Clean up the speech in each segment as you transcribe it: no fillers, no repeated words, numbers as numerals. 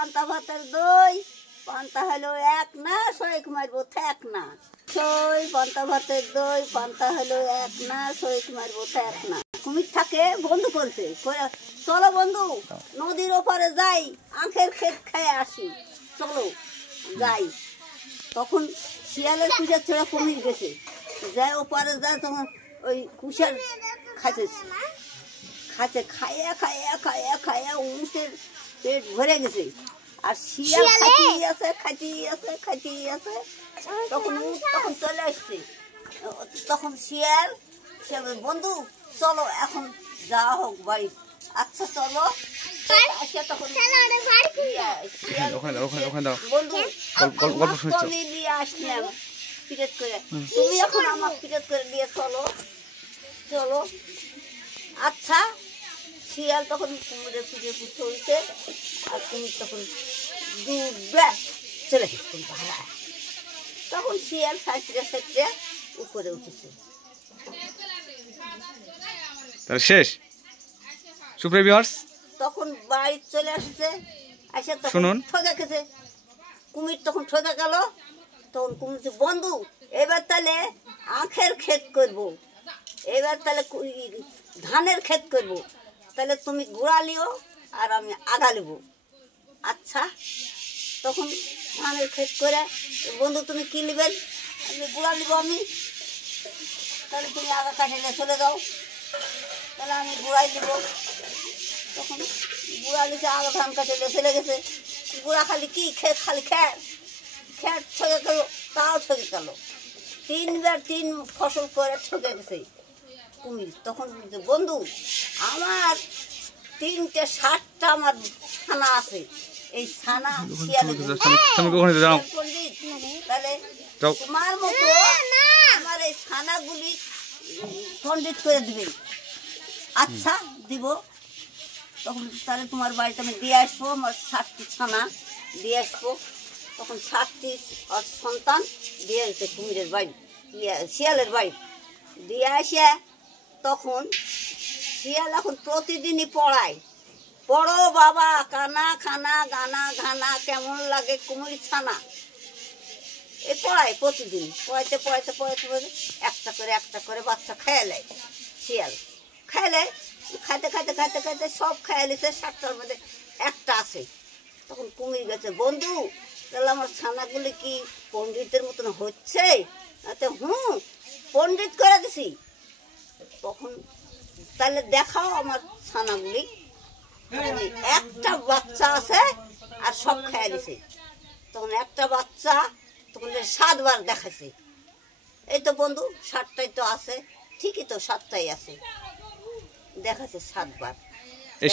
পান্তা ভাতের দই, পান্তা হলো এক না, শরিক মারবো ঠেক না। সই পান্তা ভাতের দই, পান্তা হলো এক না, শরিক মারবো ঠেক না। কুমির থাকে বন্ধু করছে, চলো বন্ধু নদীর ওপারে যাই, আখের ক্ষেত খেয়ে আসি, চলো যাই। তখন শিয়ালের কুশার ছেড়ে কুমির গেছে, যায় ওপারে যায়, তখন ওই কুশার খাচ্ছে, খাইয়া খাইয়া খাইয়া খাইয়া উঠের পেট ভরে গেছে। আর শিয়াল খাইতেই আছে। তখন তখন চলে আসছে, তখন শিয়াল বন্ধু চলো এখন যাওয়া হোক বাড়ি। আচ্ছা চলো। তুমি এখন আমার পিরেট করে দিয়ে চলো চলো। আচ্ছা শিয়াল তখন কুমিরের পিঠে পুষে হয়েছে, আর কুমির তখন চলে গেছে ভাড়া। তখন শিয়াল সাঁতরে উপরে উঠেছে। শেষ সুপ্রিয় ভিউয়ার্স, তখন বাড়ি চলে আসছে, আসে তখন ঠকে গেছে কুমির, তখন ঠকে গেল। তখন কুমির বন্ধু এবার তাহলে আখের ক্ষেত করবো, এবার তাহলে ধানের ক্ষেত করবো, তাহলে তুমি গুড়া লিও আর আমি আগা লিব। আচ্ছা তখন ধানের ক্ষেত করে বন্ধু তুমি কি নেবেন? আমি গুড়া লিব। আমি তাহলে তুমি আগা কাটিয়ে চলে যাও, তাহলে আমি গুড়াই লিব। তখন গুড়া লিখে আগা ধান কাটিয়ে চলে গেছে। গুড়া খালি কি খালি খ্যাট ঠকে গেল, তাও ঠকে গেল। 3 বার 3 ফসল করে ঠকে গেছে কুমির। তখন বন্ধু আমার 3টে 7টা আমার ছানা আছে, এই ছানা তাহলে তোমার মতো আমার এই ছানাগুলি পণ্ডিত করে দিবে। আচ্ছা দিব। তখন তাহলে তোমার বাড়িতে আমি দিয়ে আসবো, আমার 7টি ছানা দিয়ে আসবো। তখন 7টি সন্তান দিয়ে আসবে কুমিরের বাড়ি, শিয়ালের বাড়ি দিয়ে আসে। তখন শিয়াল এখন প্রতিদিনই পড়ায়, পড়ো বাবা কানা খানা গানা ঘানা কেমন লাগে কুমির ছানা, এ পড়ায় প্রতিদিন। পড়াইতে একটা করে বাচ্চা খেয়ে নেয় শিয়াল। খেলে খাইতে সব খেয়ে নিছে, 7টার মধ্যে একটা আছে। তখন কুমির গেছে, বন্ধু তাহলে আমার ছানাগুলি কি পণ্ডিতের মতন হচ্ছে? পণ্ডিত করে দিছি। তখন তাহলে দেখাও আমার ছানাগুলি। একটা বাচ্চা আছে আর সব খেয়ে নিছে। তখন একটা বাচ্চা তখন 7 বার দেখাচ্ছে। এই তো বন্ধু 7টাই তো আছে, ঠিকই তো 7টাই আছে, দেখাচ্ছে 7 বার।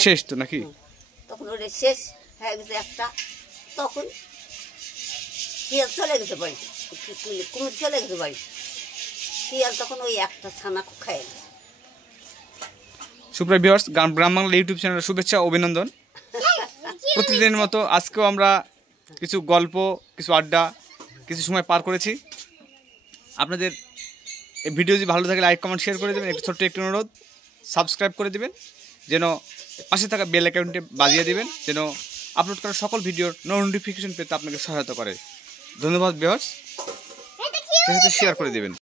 শেষ তো নাকি? তখন ওটা শেষ হয়ে গেছে একটা। তখন শিয়াল চলে গেছে বাড়ি, কুমির চলে গেছে বাড়ি। শিয়াল তখন ওই একটা ছানা খেয়ে গেছে। সুপ্রিয় ভিউয়ার্স, গ্রাম বাংলা ইউটিউব চ্যানেলের শুভেচ্ছা অভিনন্দন। প্রতিদিনের মতো আজকেও আমরা কিছু গল্প, কিছু আড্ডা, কিছু সময় পার করেছি। আপনাদের এই ভিডিও যদি ভালো থাকে লাইক কমেন্ট শেয়ার করে দেবেন। একটু ছোট্ট একটু অনুরোধ, সাবস্ক্রাইব করে দেবেন, যেন পাশে থাকা বেল আইকনটি বাজিয়ে দেবেন, যেন আপলোড করা সকল ভিডিওর নোটিফিকেশন পেতে আপনাকে সহায়তা করে। ধন্যবাদ ভিউয়ার্স, শেয়ার করে দেবেন।